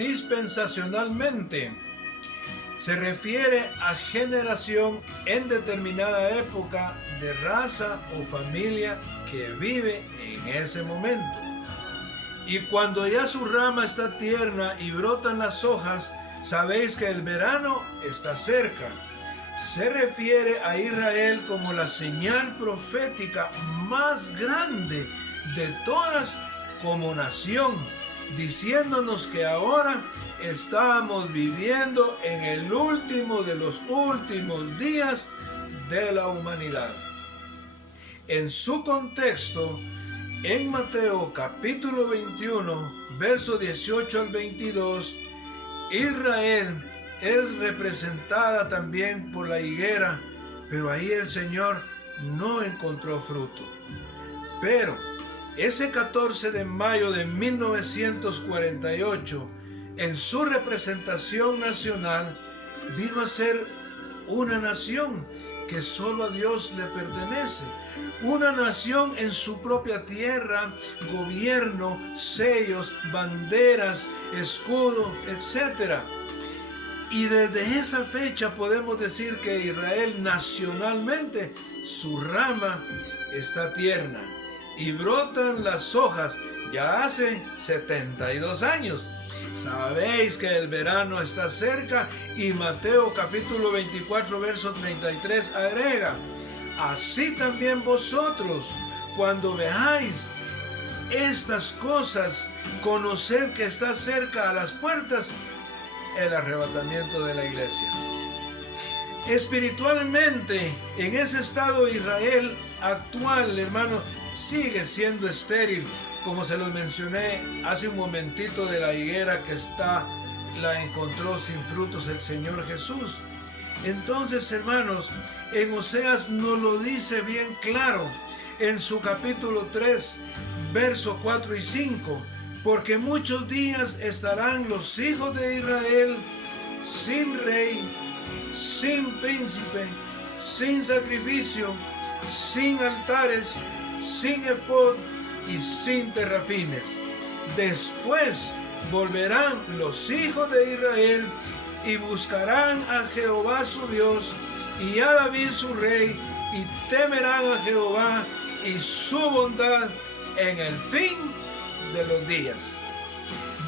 Dispensacionalmente se refiere a generación en determinada época de raza o familia que vive en ese momento. Y cuando ya su rama está tierna y brotan las hojas, sabéis que el verano está cerca. Se refiere a Israel como la señal profética más grande de todas como nación, diciéndonos que ahora estamos viviendo en el último de los últimos días de la humanidad. En su contexto, en Mateo capítulo 21, verso 18 al 22, Israel es representada también por la higuera, pero ahí el Señor no encontró fruto. Pero ese 14 de mayo de 1948, en su representación nacional, vino a ser una nación que solo a Dios le pertenece. Una nación en su propia tierra, gobierno, sellos, banderas, escudo, etc. Y desde esa fecha podemos decir que Israel nacionalmente, su rama está tierna y brotan las hojas ya hace 72 años. Sabéis que el verano está cerca y Mateo capítulo 24 verso 33 agrega: así también vosotros, cuando veáis estas cosas, conoced que está cerca a las puertas el arrebatamiento de la iglesia. Espiritualmente, en ese estado Israel actual, hermano, sigue siendo estéril, como se los mencioné hace un momentito de la higuera que la encontró sin frutos el Señor Jesús. Entonces, hermanos, en Oseas nos lo dice bien claro en su capítulo 3, verso 4 y 5, porque muchos días estarán los hijos de Israel sin rey, sin príncipe, sin sacrificio, sin altares, sin efod y sin terrafines. Después volverán los hijos de Israel y buscarán a Jehová su Dios y a David su rey, y temerán a Jehová y su bondad en el fin de los días.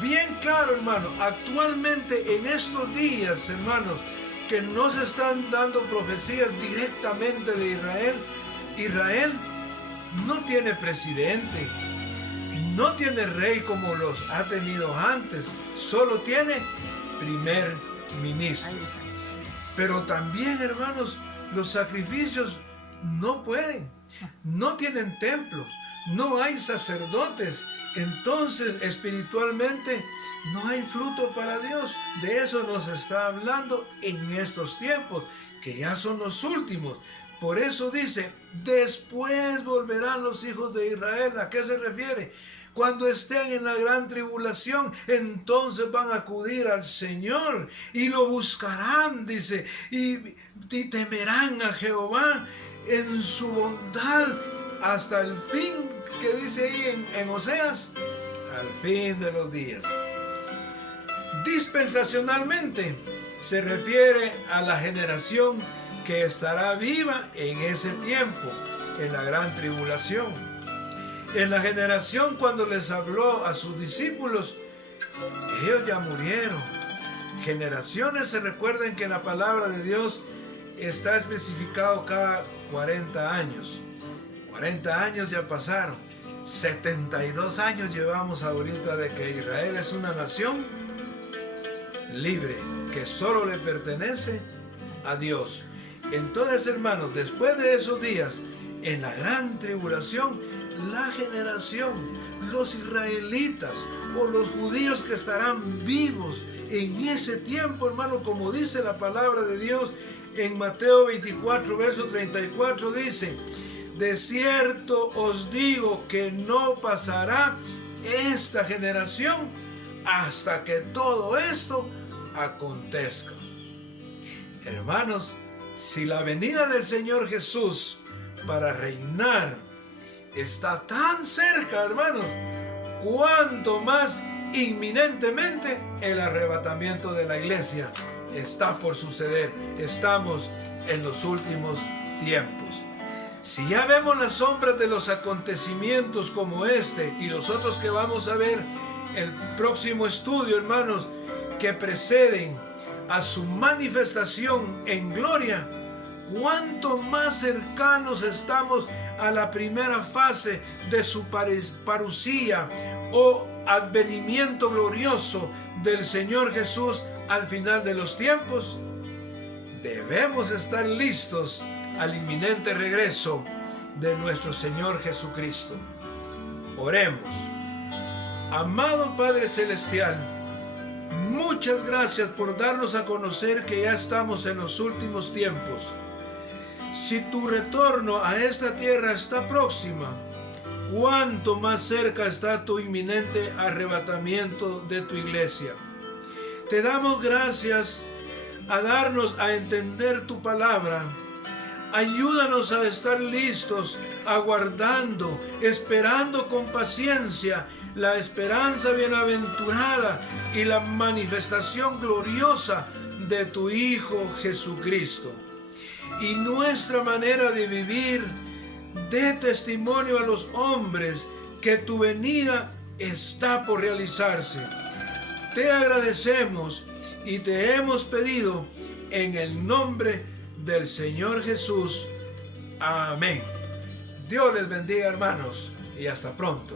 Bien claro, hermano, actualmente en estos días, hermanos, que nos están dando profecías directamente de Israel, Israel no tiene presidente, no tiene rey como los ha tenido antes, solo tiene primer ministro. Pero también, hermanos, los sacrificios no pueden, no tienen templo, no hay sacerdotes. Entonces, espiritualmente, no hay fruto para Dios. De eso nos está hablando en estos tiempos, que ya son los últimos. Por eso dice, después volverán los hijos de Israel. ¿A qué se refiere? Cuando estén en la gran tribulación, entonces van a acudir al Señor y lo buscarán, dice, y temerán a Jehová en su bondad hasta el fin, que dice ahí en Oseas, al fin de los días. Dispensacionalmente se refiere a la generación que estará viva en ese tiempo, en la gran tribulación. En la generación cuando les habló a sus discípulos, ellos ya murieron. Generaciones, se recuerden que en la palabra de Dios está especificado cada 40 años. 40 años ya pasaron. 72 años llevamos ahorita de que Israel es una nación libre, que solo le pertenece a Dios. Entonces, hermanos, después de esos días, en la gran tribulación, la generación, los israelitas o los judíos que estarán vivos en ese tiempo, hermano, como dice la palabra de Dios en Mateo 24, verso 34, dice: de cierto os digo que no pasará esta generación hasta que todo esto acontezca. Hermanos, si la venida del Señor Jesús para reinar está tan cerca, hermanos, cuánto más inminentemente el arrebatamiento de la iglesia está por suceder. Estamos en los últimos tiempos. Si ya vemos las sombras de los acontecimientos como este y los otros que vamos a ver el próximo estudio, hermanos, que preceden a su manifestación en gloria, cuánto más cercanos estamos a la primera fase de su parusía o advenimiento glorioso del Señor Jesús al final de los tiempos. Debemos estar listos al inminente regreso de nuestro Señor Jesucristo. Oremos. Amado Padre Celestial, muchas gracias por darnos a conocer que ya estamos en los últimos tiempos. Si tu retorno a esta tierra está próxima, cuánto más cerca está tu inminente arrebatamiento de tu iglesia. Te damos gracias a darnos a entender tu palabra. Ayúdanos a estar listos, aguardando, esperando con paciencia la esperanza bienaventurada y la manifestación gloriosa de tu Hijo Jesucristo. Y nuestra manera de vivir dé testimonio a los hombres que tu venida está por realizarse. Te agradecemos y te hemos pedido en el nombre del Señor Jesús. Amén. Dios les bendiga, hermanos, y hasta pronto.